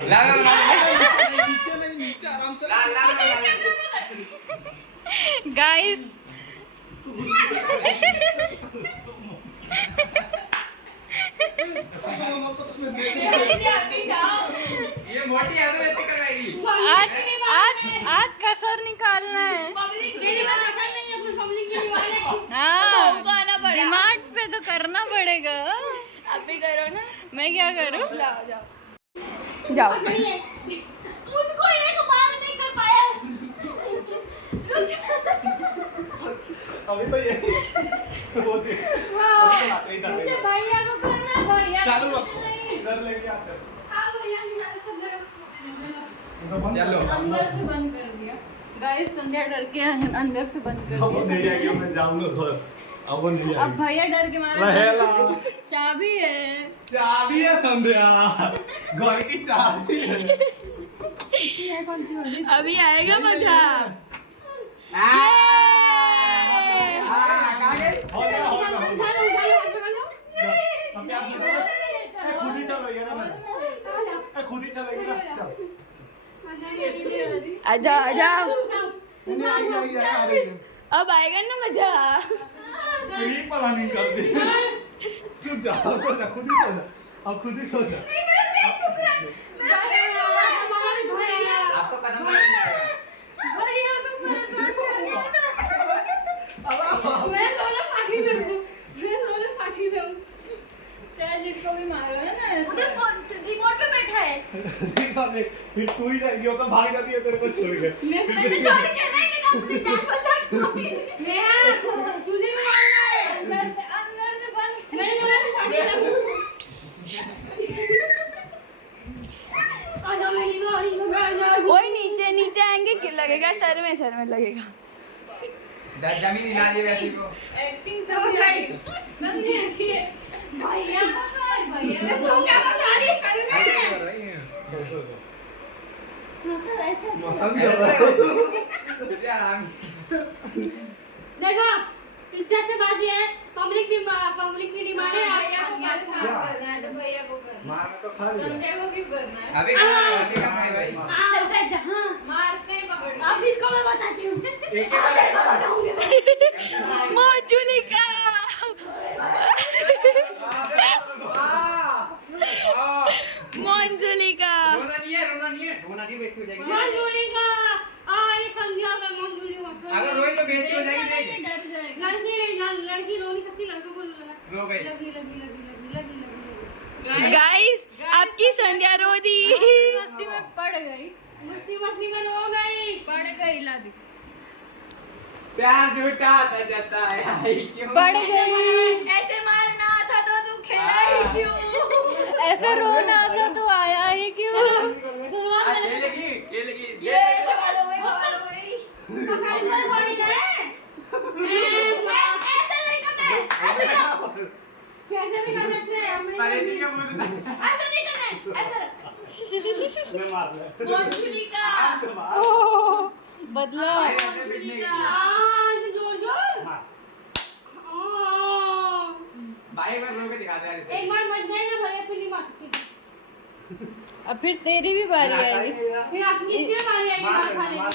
नीचे नहीं, नीचे आराम से गाइस ये मोटी है तो वैसे करवाएगी। आज कसर निकालना है। हाँ दिमाग पे तो करना पड़ेगा। अब भी करो ना। मैं क्या करूँ? जाओ जाओ जाओ। मुझको एक बार नहीं कर पाया। अभी तो ये भैया को करना भैया चालू रखो, इधर लेके आते हैं। चलो अंदर से बंद कर दिया। गाइस संध्या डर के अंदर से बंद कर अब वो दिया। नहीं आएगी, मैं जाऊंगा घर। अब वो नहीं अब आएगी। भैया डर के मारे रहेला। चाबी है। चाबी है संध्या, घर की चाबी है। कौन सी वाली? अभी आएगा मजा। हो गया, हो गया, हो गया। अब क्या करोगे? खुद ही चलेगी ना मैडम, खुद ही चलेगी ना। चल आजा आजा नहीं आएगी, आएगी, आ रही है। अब आएगा ना मजा। यही प्लानिंग कर दी। सो जा, खुद ही सो जा, अब खुद ही सो जा। आपको कदम चाहे जिसको भी मारो है ना उधर रिमोट पे बैठा है। फिर तू ही जाएगी, वो तो भाग जाती है तेरे को छोड़ के। मैं छोड़ के नहीं अपनी जान बचा के तुझे भी मारना है। अंदर से बंद। ओए नीचे नीचे आएंगे कि लगेगा सर में लगेगा। जमीन हिला दी वैसे को। एक्टिंग सब गई। भैया भैया तू क्या बता रही है? कर रही है। मसाल कर रहा है। देखो इज्जत से बात ये है, पब्लिक की डिमांड है। भैया को करना है तो भैया को करना मार में तो खा लिया। संध्या को क्यों करना है? अभी अभी करना है भाई। चल बैठ जा। हाँ मारते हैं पकड़ अब इसको मैं बताती हूँ। एक मंजुलिका मंजुलिका रोना नहीं है, रोना नहीं है, रोना नहीं, बेइज्जती हो जाएगी। मंजूरी का ये संध्या का मंजूरी मत। अगर रोई तो बेइज्जती हो जाएगी। देख डर जाएगा। लड़की रो नहीं सकती, लड़कों को रो गई। लगी। गाइस आपकी संध्या रो दी। मस्ती में पड़ गई। मस्ती में रो गई। पड़ गई ला दी। प्यार झूठा था जता है क्यों? पड़ गई। ऐसे मारना था तो तू खेला ही क्यों? ऐसे रोना था तो आया ही क्यों? शुरुआत में खेलेगी ये सवाल हो गई पकड़ थोड़ी ना है। ऐसे नहीं करना है। कैसे भी कर सकते हैं हमने। परेजी के मुंह से ऐसे नहीं करना है। ऐसे मैं मार ले। मंजुलिका ऐसे मार। बदला। मंजुलिका जोर मार। भाई मैं रो के दिखा दे यार इसे। एक बार मच गई ना भैया, फिर नहीं मार सकती। अब फिर तेरी भी बारी आएगी। फिर अपनी इसमें मारी आएगी, मार खा लेगी।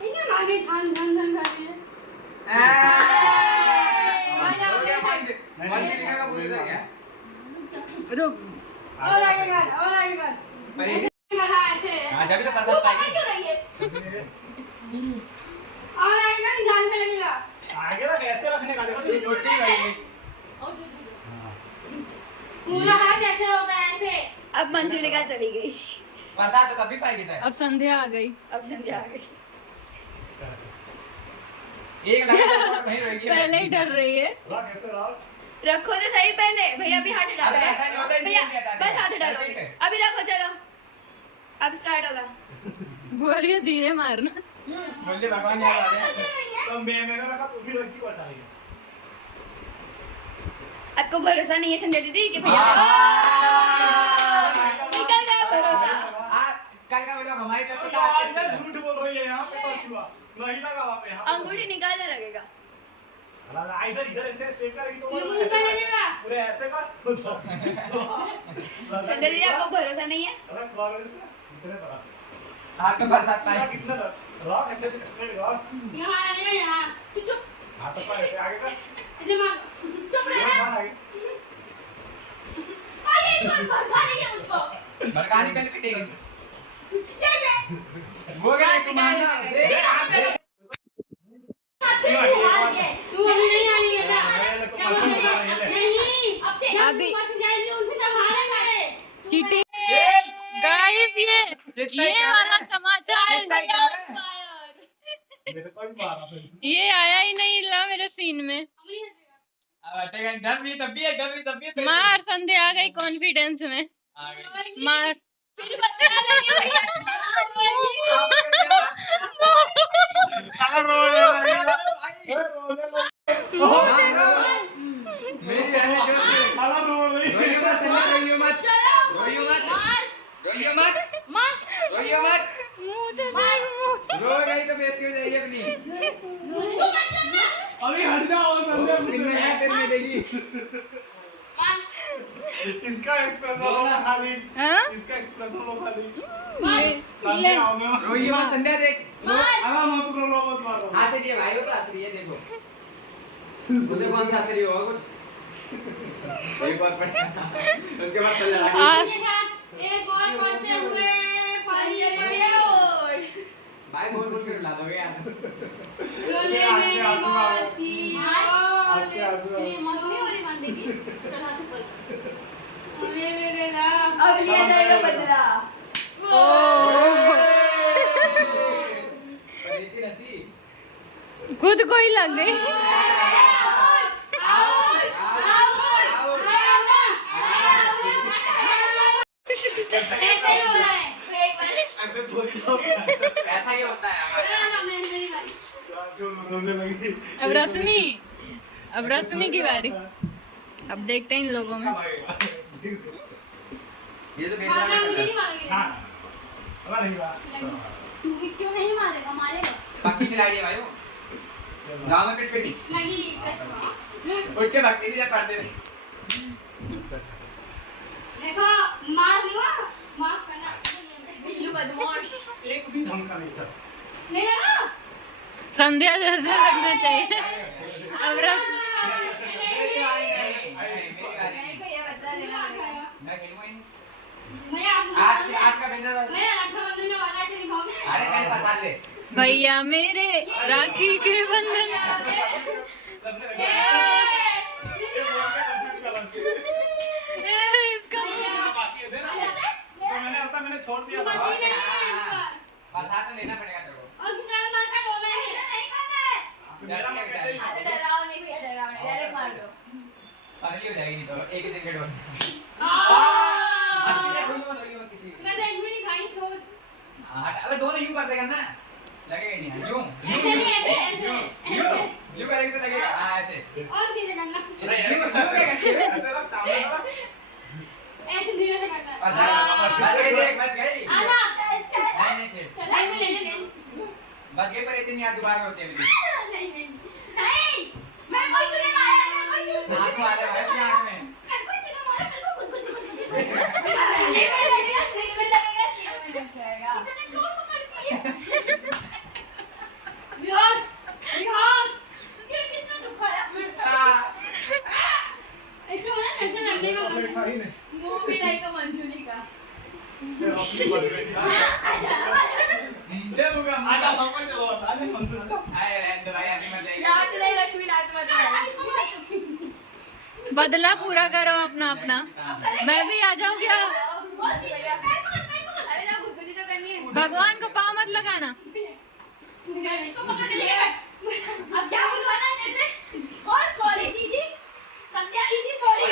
ठीक है, मार गई धन कर रही है। हो गया मंजिल का पूरा गया। रुक। और आगे कर। परेजी लगा ऐसे हां जब भी तो कर सकता है। क्यों रही है? और आगे कर, जान पे लगेगा। आगे रख, ऐसे रखने का। देखो छोटी भाई और पूरा हाथ ऐसे होता है, ऐसे। अब मंजुलिका चली गई। पता तो कभी पाएगी था। अब संध्या आ गई। अब संध्या आ गई। एक लगा नहीं होगी। पहले ही डर रही है। रख, ऐसे रख। रखो तो सही पहले। भैया भी हाथ डालो। अबे ऐसा नहीं होता है, भैया नहीं हटाते बस हैं। हाथ डालो। ठीक है। अभी रखो चलो। अब स्टार्ट होगा। बोलिए धीरे मारना। बोलिए भगवान याद आ गया। तो मैंने रखा, तू भी रख, क्यों हटा रही है? आपको भरोसा नहीं है संध्या दीदी कि भैया निकल गया भरोसा। कल का वीडियो हमारी तरफ से आज ना झूठ बोल रही है, यहाँ पे टच हुआ नहीं लगा वहाँ पे। यहाँ पे अंगूठी निकालने लगेगा। अरे इधर इधर ऐसे स्ट्रेट करेगी तो ये मुंह पे लगेगा। पूरे ऐसे कर संजय दीदी आपको भरोसा नहीं है? अरे कौन है इसका इतने तरह हाथ तो कर सकता है कितना रॉक ऐसे स्ट्रेट कर यहाँ आएगा यहाँ तू चुप हाथ पर ऐसे आगे कर इधर मार चुप रह आगे अरे इसको भड़का नहीं है मुझको भड़काने पहले पिटेगी दे दे वो क्या तू मारना दे तू अभी नहीं आई बेटा क्या बोल रही है नहीं अब अभी बस जाएंगे उनसे तब हारे सारे चीटिंग गाइस ये वाला समाचार मेरे को ही मारा था इसने ये आया ही नहीं ला मेरे सीन में। अब हटेगा डर भी तब भी है मार संध्या आ गई कॉन्फिडेंस में। आ गई मार मेरी बहन जो रोइयो मत संजय रोइयो मत रोइयो मत रोइयो मत रोइयो मत मुंह तो देख मुंह। रो गई तो बेइज्जती हो जाएगी अपनी अभी हट जाओ संजय दिन में है दिन में देगी इसका एक्सप्रेशन लो खाली हाँ? इसका एक्सप्रेशन लो खाली ले संजय आओ मैं रोइयो मत संध्या देख अब मत रो मत मारो हंस रही है भाई वो तो हंस रही है देखो मुझे कौन सा हंस रही होगा कुछ एक बार पढ़ उसके बाद चल लड़ा एक और पढ़ते हुए भाई बोल बोल के रुला दोगे यार रोले मेरी बाची मम्मी और मान देगी चल हाथ ऊपर अरे रे राम अब लिया जाएगा बदला। पर इतनी हंसी खुद को ही लग गई। ऐसे ही हो रहा है ऐसे थोड़ी तो ऐसा ही होता है मेरी बारी जो रोने लगी अब रश्मि की बारी। अब देखते हैं इन लोगों में। ये तो मुझे नहीं मारेगी हां अब नहीं बा तू भी क्यों नहीं मारेगा मारेगा पक्की खिलाड़ी है भाई वो गांव में पिट पिट लगी उठ के भक्ति नहीं पढ़ते थे देखो मार लिया माफ करना बिल्लू बदमाश। एक भी ढंग का नहीं था ले लगा संध्या जैसे लगना चाहिए। अब रश्मि मेरी बारी नहीं मेरी बारी नहीं भैया बदला लेना पड़ेगा। मैं खेलूंगा इन मैं आपको आज का बिना मैं रक्षाबंधन में वादा से निभाऊंगी अरे कल फंसा ले भैया मेरे राखी के बंधन। इसका मैंने छोड़ दिया था फंसा तो लेना पड़ेगा तेरे को और कितना मार खा लो मैं नहीं करना मेरा मैं कैसे हाँ तो डराओ नहीं भैया डराओ नहीं डायरेक्ट मार दो। पतली हो जाएगी नहीं तो एक ही दिन के डोर मैं रोइयो मत किसी तो एक भी नहीं खाई सोच हट अबे दोनों यूं कर देगा ना लगेगा नहीं यूं ऐसे नहीं ऐसे यूं करेंगे तो लगेगा हां ऐसे और धीरे करना यूं क्या करते हैं ऐसे रख सामने रख ऐसे धीरे से करना और बच गई आजा नहीं फिर लाइन में ले ले बच गई पर इतनी याद दोबारा होती है मेरी नहीं मैं कोई तुझे मारा मैं कोई आंख में आ रहा है इसकी आंख में नहीं लगेगा सिर में लगेगा सिर में लग जाएगा। इतने जोर में करती है विहास विहास ये किसने दुखाया इसको बना टेंशन रखने का ऐसे खा ही नहीं मुंह भी लाएगा मंचूरी का। ये अपनी बच गई ले बुगा आजा समझ लो आजा मंजूर आजा आए रहने दो भाई अभी मत जाइए लाट नहीं लक्ष्मी लाट मत बदला पूरा करो अपना अपना। मैं भी आ जाऊं क्या? अरे ना खुदकुशी तो करनी है। भगवान को पाँव मत लगाना। इसको पकड़ के लेके बैठ अब क्या बुलवाना है जैसे और सॉरी दीदी संध्या दीदी सॉरी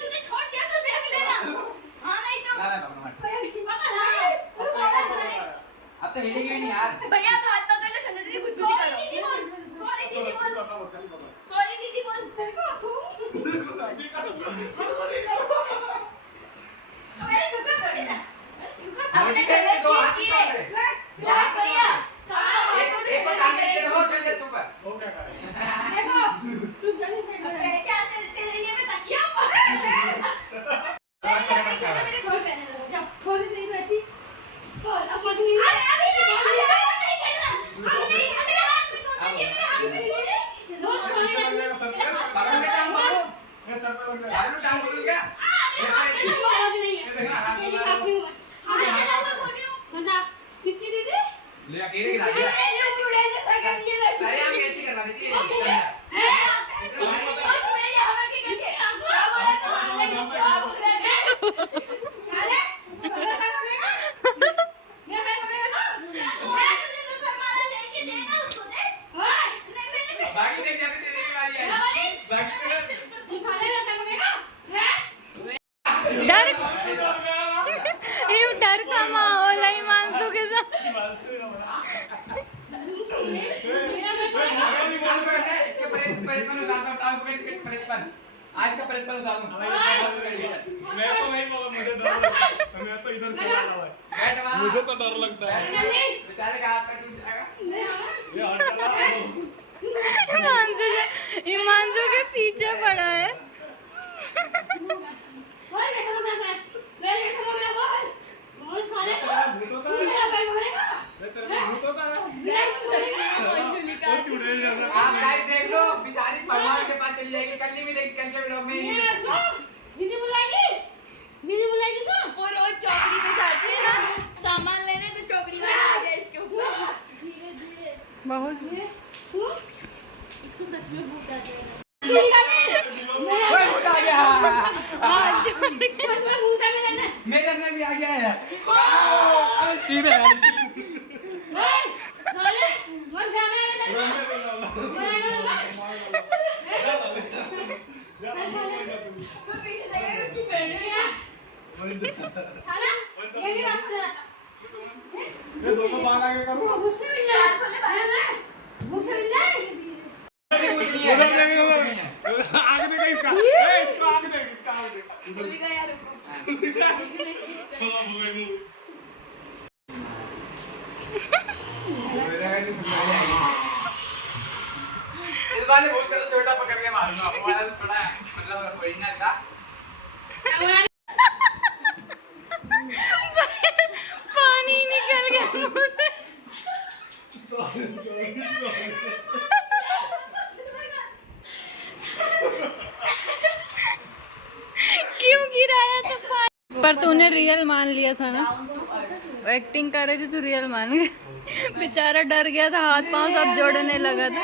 तुझे छोड़ दिया तो देख लेना हाँ नहीं तो ला मैं पकड़ूंगा पकड़ अब तो हिलेगी नहीं यार भैया आप हाथ पकड़ लो संजय दीदी खुदकुशी करो। सॉरी दीदी बोल सॉरी दीदी बोल तेरे को तू अरे थुका थोड़ी ना आपने गलत चीज की है। भैया एक को टांग के रखो फिर इसको ईट गिरा दिया। ये चूड़े जैसा कर लिए ना अरे आप कैसी करवा दीजिए। और चूड़े ये हमारे के करके क्या बोल रहे थे अरे ये क्या करेगा ये क्या करेगा मैं तुझे तो सरमाला लेके देना उसको दे ओए नहीं मैंने बाकी देख जैसे तेरे की बारी है। बाकी तेरे तू साले क्या करेगा हैं डर ये डर का माहौल है हिमांशु के साथ। कान पकड़ ले, इसके परेड पर उतार दो, टांग पकड़ इसके परेड पर। आज का परेड पर उतार दूं। मैं तो नहीं बोला, मुझे डर लगता है। मैं तो इधर चला रहा है। बैठ वहाँ। मुझे तो डर लगता है। बेचारे का हाथ तक टूट जाएगा। ये हट रहा है। हिमांशु के पीछे पड़ा है। बोल कैसे बोल रहा है मैं कैसे बोल रहा बोल बोल साले को भूतों तू का मेरा पैर पकड़ेगा तेरे में भूतों का है। यस वो चुड़ैल जैसा। आप गाइस देख लो, बेचारी भगवान के पास चली जाएगी। कल नहीं मिलेगी, कल के व्लॉग में ही ये नहीं मिलेगी। को दीदी बुलाएगी तो वो रोज चौकड़ी पे जाती है ना सामान लेने, तो चौकड़ी में आ गया इसके ऊपर। धीरे धीरे बहुत तू इसको सच में भूत आ जाएगा ओए, भूत आ गया। सच में भूत है मेरे अंदर मेरे अंदर भी आ गया है। अब सीधे है। बोल साले बोल कैमरा ले ले मैं पीछे जाएगा उसकी बैठ साला ये भी बात कर रहा ये दोनों बाहर आके करो। भूत से मिल जाए भूत से मिल जाए उधर देखो, आग देगा इसका। ए, इसको आग दे, इसका आग दे। भूल गया रुको थोड़ा भूल गई। इस बार बहुत ज्यादा छोटा पकड़ के मारूंगा। वो वाला थोड़ा मतलब ओरिजिनल था। पानी निकल गया मुंह से। सॉरी। क्यों गिराया था पानी? पर तूने रियल मान लिया था ना, एक्टिंग कर रही थी, तू रियल मान गया। बेचारा डर गया था, हाथ पांव सब जोड़ने लगा था।